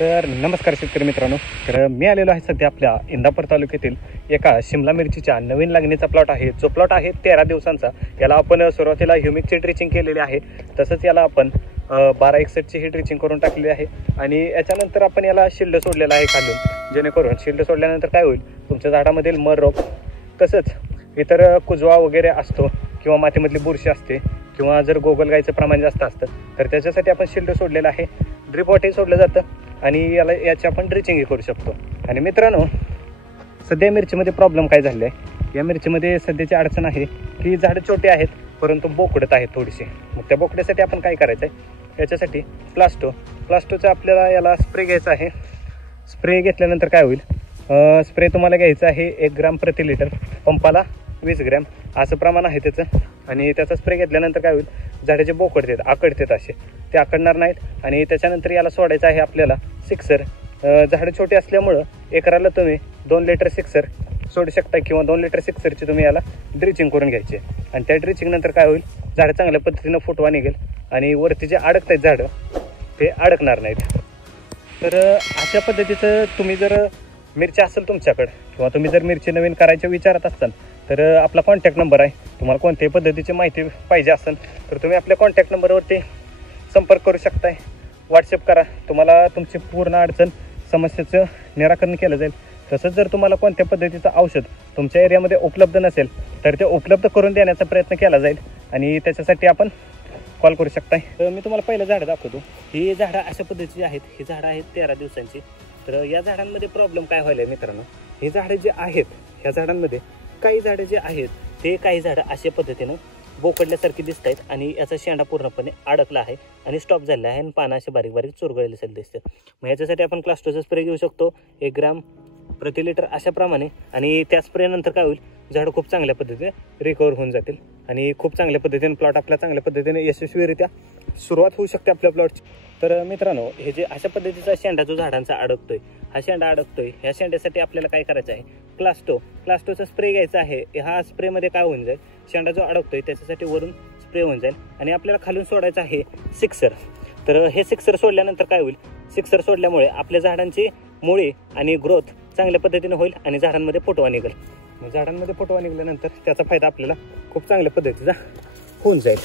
तर नमस्कार शेतकरी मित्रांनो. तर मी आलेलो आहे सध्या आपल्या इंदापूर तालुक्यातील एका शिमला मिरचीच्या नवीन लागणीचा प्लॉट आहे. जो प्लॉट आहे 13 दिवसांचा. याला आपण सुरुवातीला ह्युमिकची ड्रिचिंग केलेली आहे. तसंच याला आपण 1261ची ही ड्रिचिंग करून टाकलेली आहे आणि याच्यानंतर आपण याला शिल्ड सोडलेला आहे खालून, जेणेकरून शिल्ड सोडल्यानंतर काय होईल, तुमच्या झाडामधील मर रोग तसंच इतर कुजवा वगैरे असतो किंवा मातीमधली बुरशी असते किंवा जर गोगलगाईचं प्रमाण जास्त असतं तर त्याच्यासाठी आपण शिल्ड सोडलेलं आहे. ड्रिप वॉटरही सोडलं जातं आणि याची आपण ड्रिचिंगही करू शकतो. आणि मित्रांनो, सध्या मिरचीमध्ये प्रॉब्लेम काय झाले आहे, या मिरचीमध्ये सध्याची अडचण आहे की झाडं छोटे आहेत परंतु बोकडत आहेत थोडीशी. मग त्या बोकड्यासाठी आपण काय करायचं आहे, याच्यासाठी प्लास्टोचा आपल्याला याला स्प्रे घ्यायचा आहे. स्प्रे घेतल्यानंतर काय होईल, स्प्रे तुम्हाला घ्यायचा आहे 1 ग्रॅम प्रति लिटर, पंपाला 20 ग्रॅम असं प्रमाण आहे त्याचं. आणि त्याचा स्प्रे घेतल्यानंतर काय होईल, झाडाचे बोकडतात आकडतात असे, ते आकडणार नाहीत. आणि त्याच्यानंतर याला सोडायचं आहे आपल्याला सिक्सर. झाडं छोटे असल्यामुळं एकराला तुम्ही 2 लिटर सिक्सर सोडू शकता किंवा 2 लिटर सिक्सरची तुम्ही याला ड्रिचिंग करून घ्यायची. आणि त्या ड्रिचिंग नंतर काय होईल, झाडं चांगल्या पद्धतीनं फुटवा निघेल आणि वरती जे अडकत आहेत झाडं ते अडकणार नाहीत. तर अशा पद्धतीचं तुम्ही जर मिरची असेल तुमच्याकडं किंवा तुम्ही जर मिरची नवीन करायच्या विचारात असाल तर आपला कॉन्टॅक्ट नंबर आहे. तुम्हाला कोणत्याही पद्धतीची माहिती पाहिजे असेल तर तुम्ही आपल्या कॉन्टॅक्ट नंबरवरती संपर्क करू शकताय. व्हॉट्सअप करा, तुम्हाला तुमची पूर्ण अडचण समस्येचं निराकरण केलं जाईल. तसंच जर तुम्हाला कोणत्या पद्धतीचं औषध तुमच्या एरियामध्ये उपलब्ध नसेल तर ते उपलब्ध करून देण्याचा प्रयत्न केला जाईल आणि त्याच्यासाठी आपण कॉल करू शकताय. तर मी तुम्हाला पहिलं झाडं दाखवतो. ही झाडं अशा पद्धतीची आहेत. ही झाडं आहेत 13 दिवसांची. तर या झाडांमध्ये प्रॉब्लेम काय व्हायला आहे मित्रांनो, हे झाडं जे आहेत ह्या झाडांमध्ये काही झाडं जे आहेत ते काही झाडं अशा पद्धतीनं बोकडल्यासारखी दिसत आहेत आणि याचा शेंडा पूर्णपणे अडकला आहे आणि स्टॉप झालेला आहे आणि पानं असे बारीक बारीक चुरगळलेले दिसतात. मग याच्यासाठी आपण क्लास्टोचा स्प्रे घेऊ शकतो 1 ग्रॅम प्रति लिटर अशाप्रमाणे. आणि त्या स्प्रेनंतर काय होईल, झाडं खूप चांगल्या पद्धतीने रिकवर होऊन जातील आणि खूप चांगल्या पद्धतीने प्लॉट आपला चांगल्या पद्धतीने यशस्वीरित्या सुरुवात होऊ शकते आपल्या प्लॉटची. तर मित्रांनो, हे जे अशा पद्धतीचा शेंडा जो झाडांचा अडकतोय, हा शेंडा अडकतोय, ह्या शेंड्यासाठी आपल्याला काय करायचं आहे, क्लास्टोचा स्प्रे घ्यायचा आहे. ह्या स्प्रेमध्ये काय होऊन जाईल, शेंडा जो अडकतोय त्याच्यासाठी वरून स्प्रे होऊन जाईल आणि आपल्याला खालून सोडायचं आहे सिक्सर. तर हे सिक्सर सोडल्यानंतर काय होईल, सिक्सर सोडल्यामुळे आपल्या झाडांची मुळी आणि ग्रोथ चांगल्या पद्धतीने होईल आणि झाडांमध्ये फुटवा निघेल. झाडांमध्ये फुटवा निघाल्यानंतर त्याचा फायदा आपल्याला खूप चांगल्या पद्धतीचा होऊन जाईल.